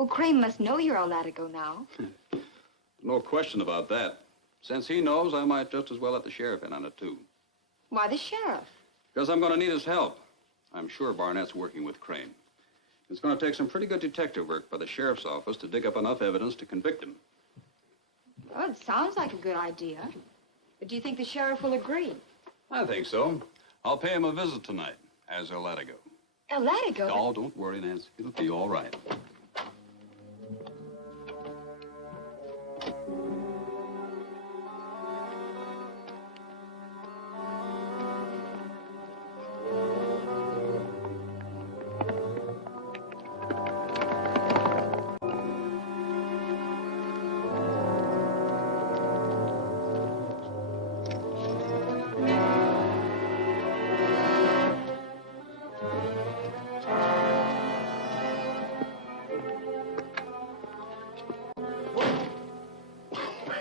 Well, Crane must know you're a Latigo now. No question about that. Since he knows, I might just as well let the sheriff in on it, too. Why the sheriff? Because I'm going to need his help. I'm sure Barnet's working with Crane. It's going to take some pretty good detective work by the sheriff's office to dig up enough evidence to convict him. Well, it sounds like a good idea. But do you think the sheriff will agree? I think so. I'll pay him a visit tonight as a Latigo. A Latigo? Oh, don't worry, Nancy. It'll be all right.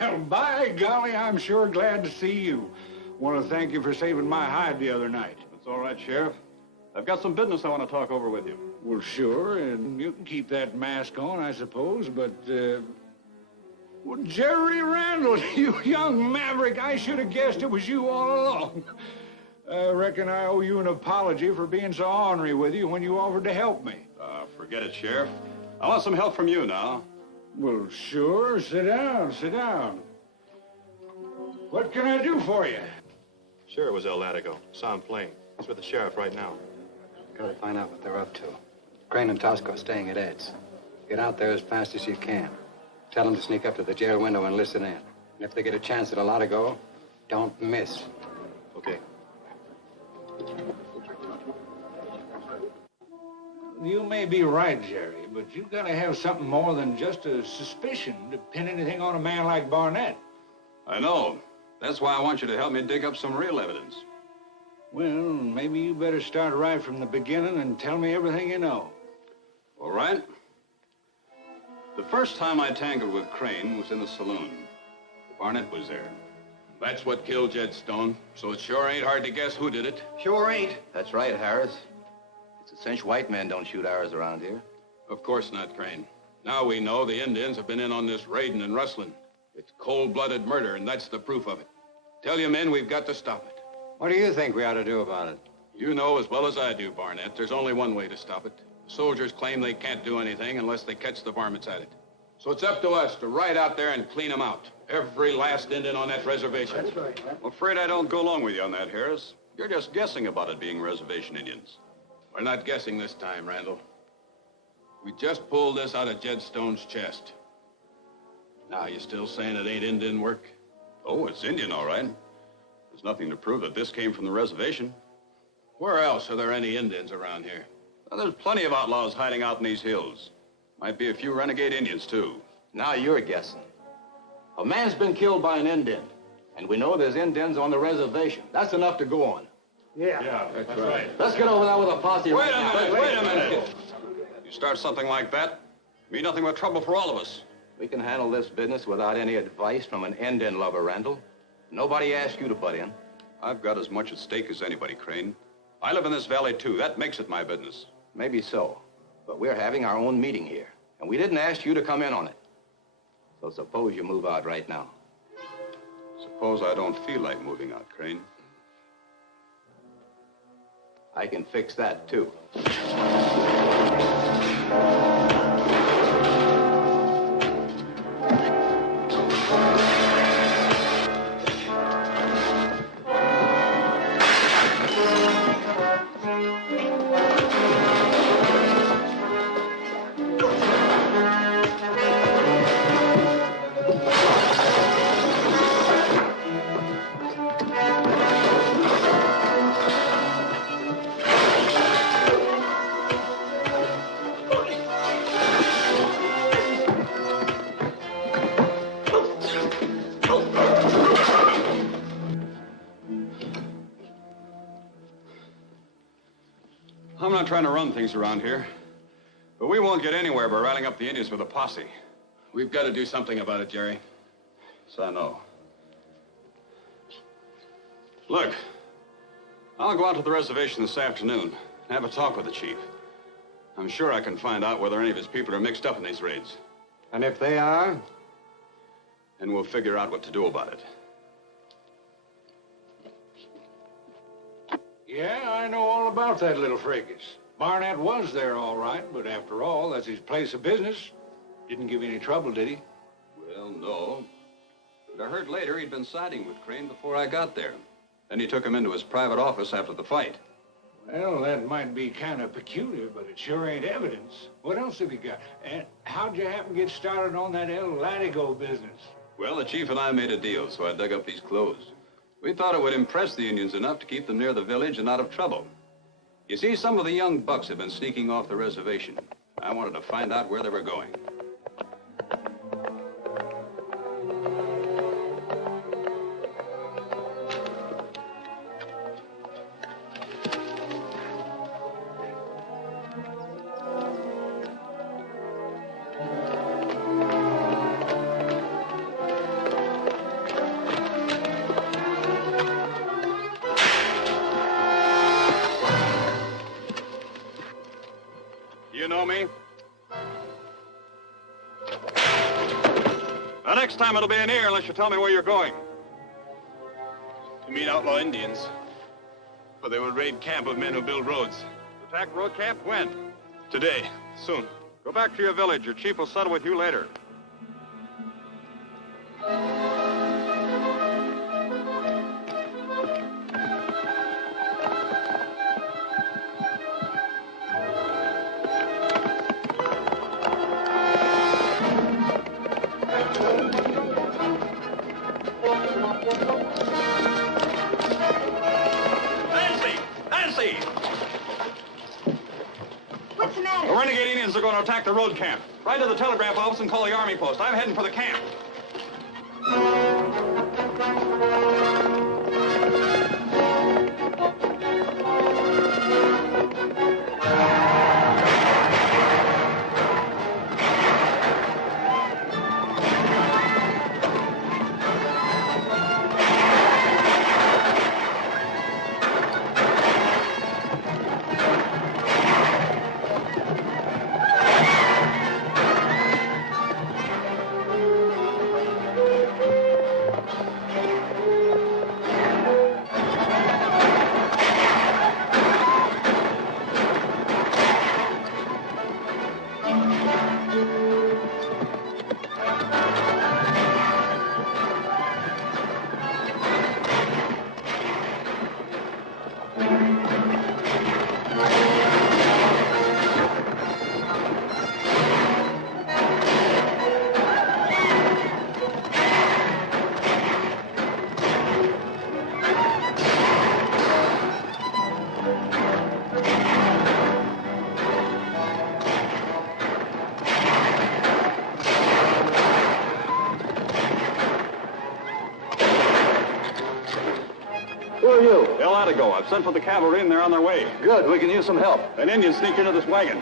Well, by golly, I'm sure glad to see you. Want to thank you for saving my hide the other night. That's all right, Sheriff. I've got some business I want to talk over with you. Well, sure, and you can keep that mask on, I suppose, but, well, Jerry Randall, you young maverick, I should have guessed it was you all along. I reckon I owe you an apology for being so ornery with you when you offered to help me. Forget it, Sheriff. I want some help from you now. Well, sure, sit down, sit down. What can I do for you? Sure, it was El Latigo. Saw him playing. He's with the sheriff right now. Gotta find out what they're up to. Crane and Tosco are staying at Ed's. Get out there as fast as you can. Tell them to sneak up to the jail window and listen in. And if they get a chance at a Latigo, don't miss. Okay. You may be right, Jerry, but you gotta have something more than just a suspicion to pin anything on a man like Barnet. I know. That's why I want you to help me dig up some real evidence. Well, maybe you better start right from the beginning and tell me everything you know. All right. The first time I tangled with Crane was in the saloon. Barnet was there. That's what killed Jed Stone, so it sure ain't hard to guess who did it. Sure ain't. That's right, Harris. It's a cinch white men don't shoot arrows around here. Of course not, Crane. Now we know the Indians have been in on this raiding and rustling. It's cold-blooded murder, and that's the proof of it. Tell your men we've got to stop it. What do you think we ought to do about it? You know as well as I do, Barnet, there's only one way to stop it. The soldiers claim they can't do anything unless they catch the varmints at it. So it's up to us to ride out there and clean them out. Every last Indian on that reservation. That's right. I'm afraid I don't go along with you on that, Harris. You're just guessing about it being reservation Indians. We're not guessing this time, Randall. We just pulled this out of Jed Stone's chest. Now, you still saying it ain't Indian work? Oh, it's Indian, all right. There's nothing to prove that this came from the reservation. Where else are there any Indians around here? Well, there's plenty of outlaws hiding out in these hills. Might be a few renegade Indians, too. Now you're guessing. A man's been killed by an Indian, and we know there's Indians on the reservation. That's enough to go on. Yeah, that's right. Let's get over there with a posse. Wait a minute. You start something like that, mean nothing but trouble for all of us. We can handle this business without any advice from an Indian lover, Randall. Nobody asked you to butt in. I've got as much at stake as anybody, Crane. I live in this valley, too. That makes it my business. Maybe so, but we're having our own meeting here, and we didn't ask you to come in on it. So suppose you move out right now. Suppose I don't feel like moving out, Crane. I can fix that, too. I'm not trying to run things around here, but we won't get anywhere by rallying up the Indians with a posse. We've got to do something about it, Jerry. So I know. Look, I'll go out to the reservation this afternoon and have a talk with the chief. I'm sure I can find out whether any of his people are mixed up in these raids. And if they are? And we'll figure out what to do about it. Yeah, I know all about that little fracas. Barnet was there all right, but after all, that's his place of business. Didn't give you any trouble, did he? Well, no. But I heard later he'd been siding with Crane before I got there. Then he took him into his private office after the fight. Well, that might be kind of peculiar, but it sure ain't evidence. What else have you got? And how'd you happen to get started on that Latigo business? Well, the chief and I made a deal, so I dug up these clothes. We thought it would impress the Indians enough to keep them near the village and out of trouble. You see, some of the young bucks have been sneaking off the reservation. I wanted to find out where they were going. You know me? The next time it'll be in here unless you tell me where you're going. To meet outlaw Indians. But they will raid camp of men who build roads. Attack road camp when? Today. Soon. Go back to your village. Your chief will settle with you later. What's the matter? The renegade Indians are going to attack the road camp. Ride to the telegraph office and call the army post. I'm heading for the camp. Who are you? Latigo. I've sent for the cavalry and they're on their way. Good, we can use some help. An Indian sneaked into this wagon.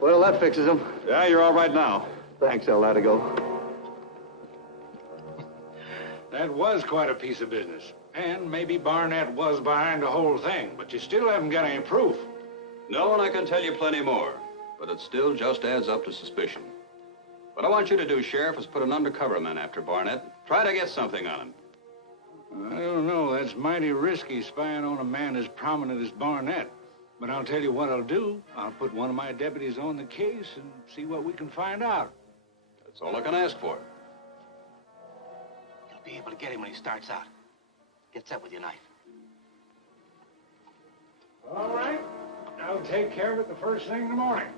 Well, that fixes him. Yeah, you're all right now. Thanks, Latigo. That was quite a piece of business. And maybe Barnet was behind the whole thing, but you still haven't got any proof. No, and I can tell you plenty more, but it still just adds up to suspicion. What I want you to do, Sheriff, is put an undercover man after Barnet. Try to get something on him. I don't know. That's mighty risky, spying on a man as prominent as Barnet. But I'll tell you what I'll do. I'll put one of my deputies on the case and see what we can find out. That's all I can ask for. You'll be able to get him when he starts out. Get set with your knife. All right. I'll take care of it the first thing in the morning.